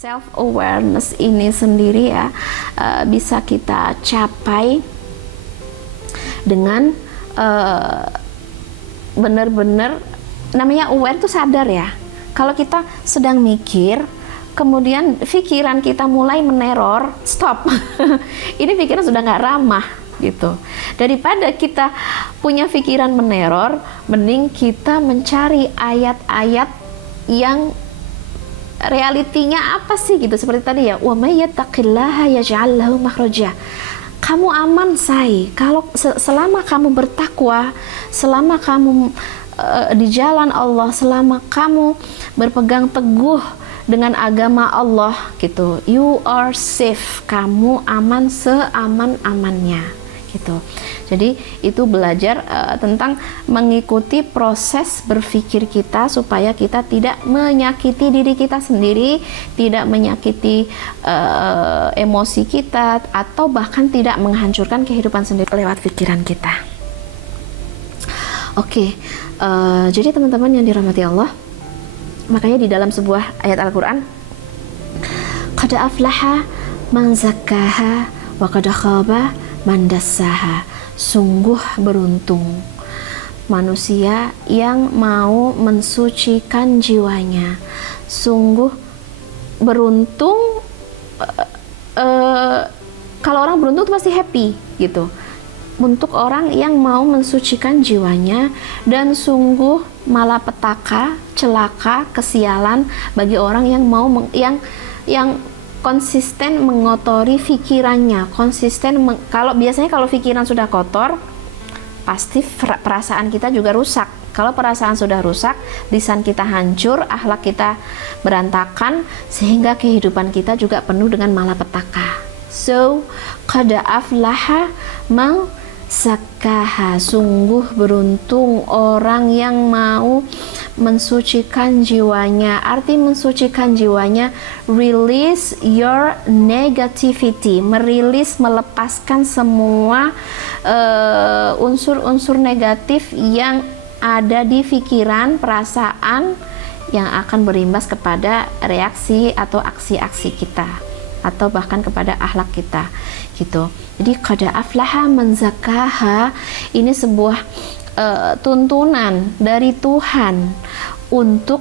Self awareness ini sendiri ya bisa kita capai dengan benar-benar namanya aware itu sadar ya. Kalau kita sedang mikir, kemudian pikiran kita mulai meneror, stop. Ini pikiran sudah nggak ramah gitu. Daripada kita punya pikiran meneror, mending kita mencari ayat-ayat yang realitinya apa sih gitu, seperti tadi ya, wa may yattaqillaha yaj'al lahu makhraja. Kamu aman say kalau selama kamu bertakwa, selama kamu di jalan Allah, selama kamu berpegang teguh dengan agama Allah gitu, you are safe, kamu aman seaman-amannya gitu. Jadi itu belajar tentang mengikuti proses berpikir kita supaya kita tidak menyakiti diri kita sendiri, tidak menyakiti emosi kita, atau bahkan tidak menghancurkan kehidupan sendiri lewat pikiran kita. Oke, jadi teman-teman yang dirahmati Allah, makanya di dalam sebuah ayat Al-Quran, qad aflaha man zakkaha wa qad khaba man dassaha. Sungguh beruntung manusia yang mau mensucikan jiwanya. Sungguh beruntung, kalau orang beruntung itu pasti happy gitu, untuk orang yang mau mensucikan jiwanya. Dan sungguh malapetaka, celaka, kesialan bagi orang yang mau yang konsisten mengotori pikirannya, kalau biasanya kalau pikiran sudah kotor, pasti perasaan kita juga rusak. Kalau perasaan sudah rusak, lisan kita hancur, akhlak kita berantakan, sehingga kehidupan kita juga penuh dengan malapetaka. So, qad aflaha man zakkaha. Sungguh beruntung orang yang mau mensucikan jiwanya. Arti mensucikan jiwanya, release your negativity, melepaskan semua unsur-unsur negatif yang ada di pikiran, perasaan, yang akan berimbas kepada reaksi atau aksi-aksi kita, atau bahkan kepada akhlak kita gitu. Jadi qad aflaha man zakkaha ini sebuah tuntunan dari Tuhan untuk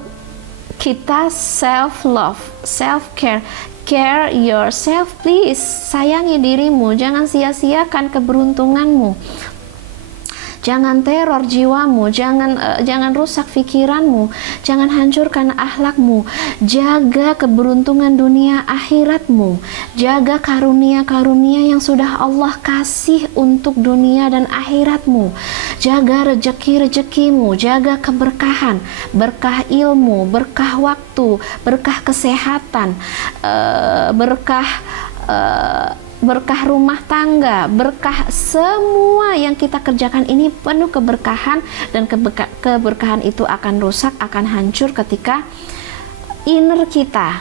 kita self love, self care. Care yourself please. Sayangi dirimu, jangan sia-siakan keberuntunganmu. Jangan teror jiwamu, jangan rusak pikiranmu, jangan hancurkan akhlakmu. Jaga keberuntungan dunia akhiratmu, jaga karunia-karunia yang sudah Allah kasih untuk dunia dan akhiratmu. Jaga rezeki-rezekimu, jaga keberkahan, berkah ilmu, berkah waktu, berkah kesehatan, berkah rumah tangga, berkah semua yang kita kerjakan ini penuh keberkahan. Dan keberkahan itu akan rusak, akan hancur ketika inner kita,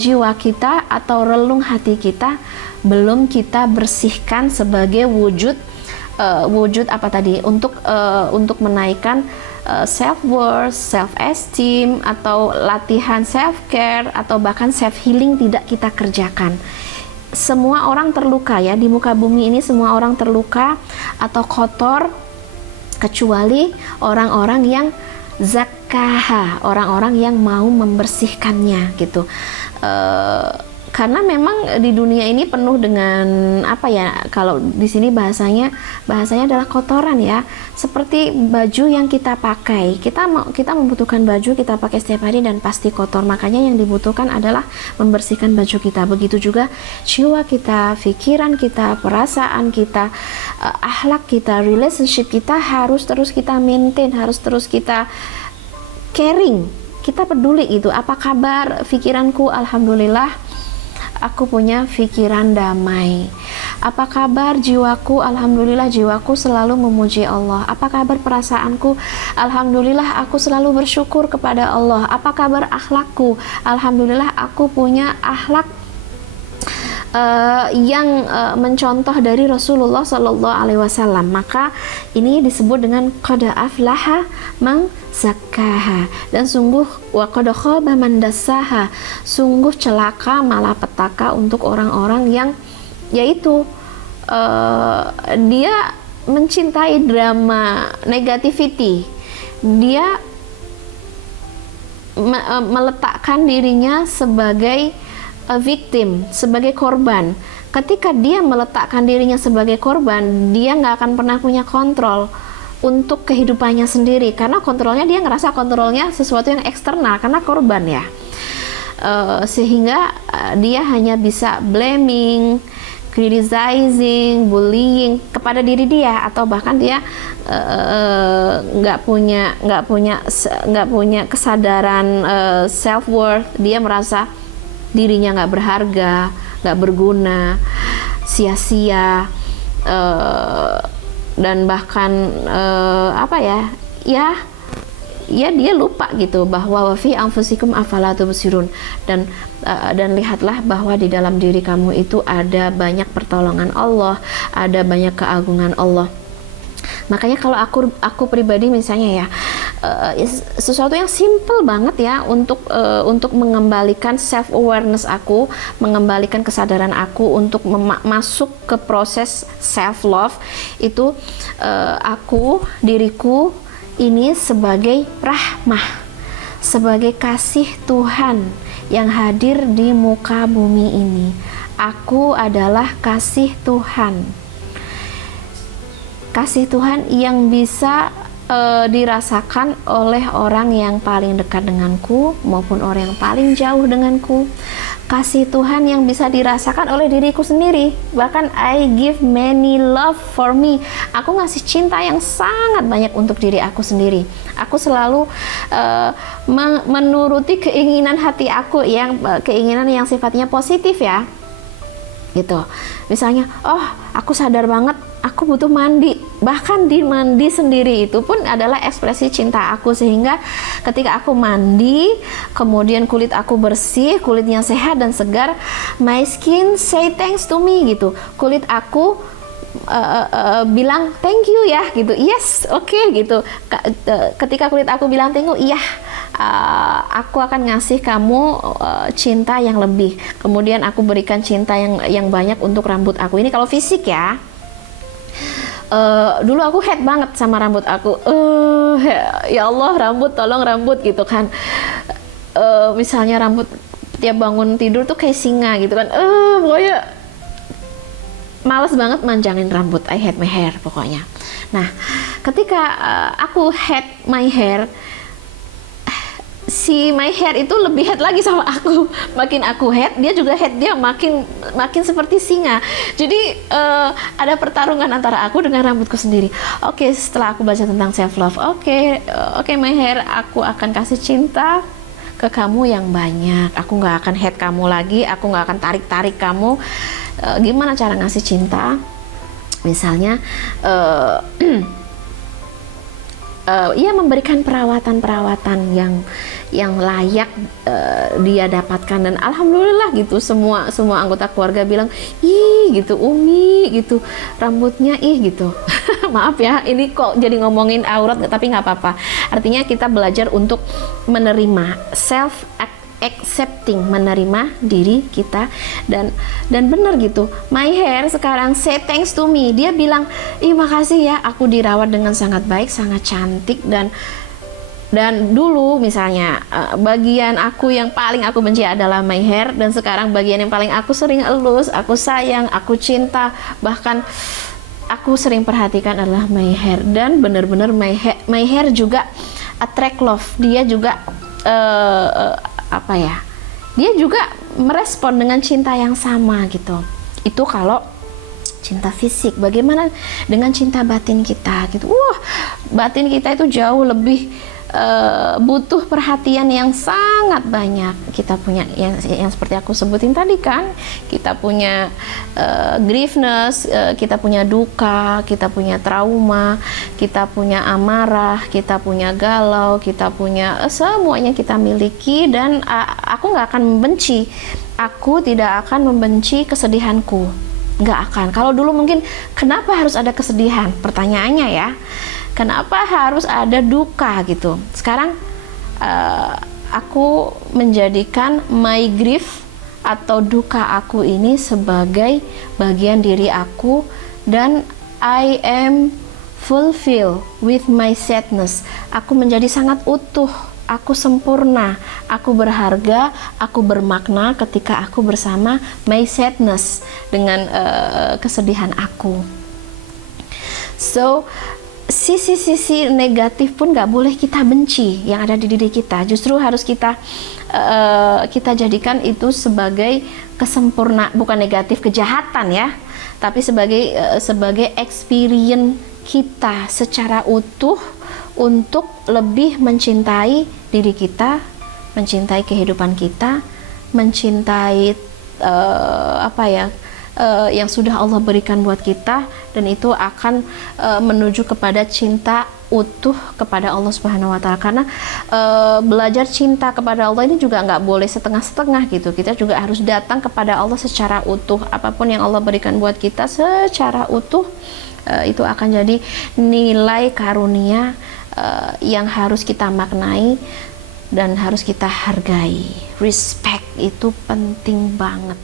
jiwa kita atau relung hati kita belum kita bersihkan sebagai wujud untuk menaikkan self-worth, self-esteem, atau latihan self-care, atau bahkan self-healing tidak kita kerjakan. Semua orang terluka ya, di muka bumi ini semua orang terluka atau kotor, kecuali orang-orang yang zakkaha, orang-orang yang mau membersihkannya gitu. Karena memang di dunia ini penuh dengan kalau di sini bahasanya adalah kotoran ya, seperti baju yang kita pakai. Kita membutuhkan baju kita pakai setiap hari dan pasti kotor. Makanya yang dibutuhkan adalah membersihkan baju kita. Begitu juga jiwa kita, pikiran kita, perasaan kita, akhlak kita, relationship kita harus terus kita maintain, harus terus kita caring. Kita peduli itu. Apa kabar pikiranku? Alhamdulillah, aku punya pikiran damai. Apa kabar jiwaku? Alhamdulillah, jiwaku selalu memuji Allah. Apa kabar perasaanku? Alhamdulillah, aku selalu bersyukur kepada Allah. Apa kabar akhlakku? Alhamdulillah, aku punya akhlak yang mencontoh dari Rasulullah Shallallahu Alaihi Wasallam. Maka ini disebut dengan qad aflaha man zakkaha, dan sungguh wa qad khaba man dassaha, sungguh celaka malapetaka untuk orang-orang yang yaitu dia mencintai drama negativity, dia meletakkan dirinya sebagai victim, sebagai korban. Ketika dia meletakkan dirinya sebagai korban, dia nggak akan pernah punya kontrol untuk kehidupannya sendiri, karena kontrolnya, dia ngerasa kontrolnya sesuatu yang eksternal karena korban ya. Sehingga dia hanya bisa blaming, criticizing, bullying kepada diri dia, atau bahkan dia nggak punya kesadaran self worth. Dia merasa dirinya nggak berharga, nggak berguna, sia-sia, dan bahkan dia lupa gitu bahwa wa fi anfusikum afala tubsirun, dan lihatlah bahwa di dalam diri kamu itu ada banyak pertolongan Allah, ada banyak keagungan Allah. Makanya kalau aku pribadi misalnya ya, sesuatu yang simple banget ya untuk mengembalikan self awareness aku, mengembalikan kesadaran aku untuk masuk ke proses self love itu, diriku ini sebagai rahmah, sebagai kasih Tuhan yang hadir di muka bumi ini. Aku adalah kasih Tuhan. Kasih Tuhan yang bisa dirasakan oleh orang yang paling dekat denganku maupun orang yang paling jauh denganku. Kasih Tuhan yang bisa dirasakan oleh diriku sendiri. Bahkan I give many love for me. Aku ngasih cinta yang sangat banyak untuk diri aku sendiri. Aku selalu menuruti keinginan hati aku, keinginan yang sifatnya positif ya. Gitu. Misalnya, aku sadar banget aku butuh mandi. Bahkan di mandi sendiri itu pun adalah ekspresi cinta aku, sehingga ketika aku mandi, kemudian kulit aku bersih, kulitnya sehat dan segar, my skin say thanks to me gitu. Kulit aku bilang thank you ya gitu. Yes, okay gitu. Ketika kulit aku bilang thank you, iya, aku akan ngasih kamu cinta yang lebih. Kemudian aku berikan cinta yang banyak untuk rambut aku. Ini kalau fisik ya. Dulu aku hate banget sama rambut aku. Ya Allah, rambut, tolong rambut gitu kan. Misalnya rambut tiap bangun tidur tuh kayak singa gitu kan. Pokoknya males banget manjangin rambut. I hate my hair pokoknya. Nah, ketika aku hate my hair, si my hair itu lebih hate lagi sama aku. Makin aku hate, dia juga hate, dia makin seperti singa. Jadi ada pertarungan antara aku dengan rambutku sendiri. Oke, setelah aku baca tentang self love, oke, my hair, aku akan kasih cinta ke kamu yang banyak. Aku nggak akan hate kamu lagi, aku nggak akan tarik kamu. Gimana cara ngasih cinta? Misalnya memberikan perawatan yang layak dia dapatkan, dan alhamdulillah gitu, semua anggota keluarga bilang, ih gitu Umi gitu, rambutnya ih gitu. Maaf ya, ini kok jadi ngomongin aurat, tapi nggak apa-apa. Artinya kita belajar untuk menerima, self accepting, menerima diri kita, dan benar gitu. My hair sekarang say thanks to me. Dia bilang, ih makasih ya, aku dirawat dengan sangat baik, sangat cantik, dan dulu misalnya bagian aku yang paling aku benci adalah my hair, dan sekarang bagian yang paling aku sering elus, aku sayang, aku cinta, bahkan aku sering perhatikan adalah my hair. Dan benar-benar my hair juga attract love. Dia juga dia juga merespon dengan cinta yang sama gitu. Itu kalau cinta fisik. Bagaimana dengan cinta batin kita gitu? Batin kita itu jauh lebih butuh perhatian yang sangat banyak. Kita punya yang seperti aku sebutin tadi kan, kita punya griefness, kita punya duka, kita punya trauma, kita punya amarah, kita punya galau, kita punya semuanya kita miliki. Dan aku nggak akan membenci, aku tidak akan membenci kesedihanku, nggak akan. Kalau dulu mungkin kenapa harus ada kesedihan, pertanyaannya ya, kenapa harus ada duka gitu. Sekarang aku menjadikan my grief atau duka aku ini sebagai bagian diri aku, dan I am fulfilled with my sadness. Aku menjadi sangat utuh, aku sempurna, aku berharga, aku bermakna ketika aku bersama my sadness, dengan kesedihan aku. So sisi-sisi negatif pun nggak boleh kita benci yang ada di diri kita. Justru harus kita jadikan itu sebagai kesempurnaan, bukan negatif kejahatan ya, tapi sebagai experience kita secara utuh untuk lebih mencintai diri kita, mencintai kehidupan kita, mencintai yang sudah Allah berikan buat kita, dan itu akan menuju kepada cinta utuh kepada Allah Subhanahu wa Ta'ala. Karena belajar cinta kepada Allah ini juga nggak boleh setengah-setengah gitu. Kita juga harus datang kepada Allah secara utuh. Apapun yang Allah berikan buat kita secara utuh, itu akan jadi nilai karunia yang harus kita maknai dan harus kita hargai. Respect itu penting banget.